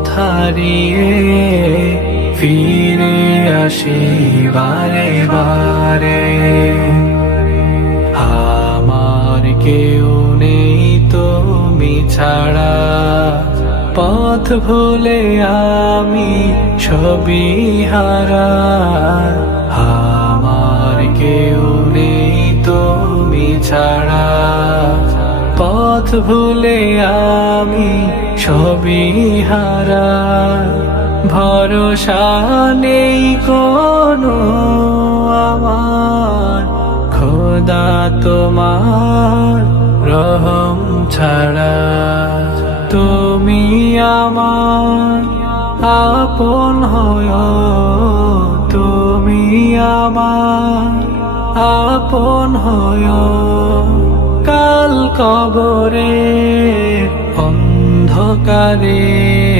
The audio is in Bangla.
পথ হারিয়ে ফিরে আসি বারে বারে। আমার কেউ নেই তুমি ছাড়া, পথ ভুলে আমি সবই হারা। আমার কেউ নেই তুমি ছাড়া, পথ ভুলে আমি সবই হারা। ভরসা নেই কোনো আমার, খোদা তোমার রহম ছাড়া। তুমি আমার আপন হয়, তুমি আমার আপন হয়। কাল কবরে অন্ধকারে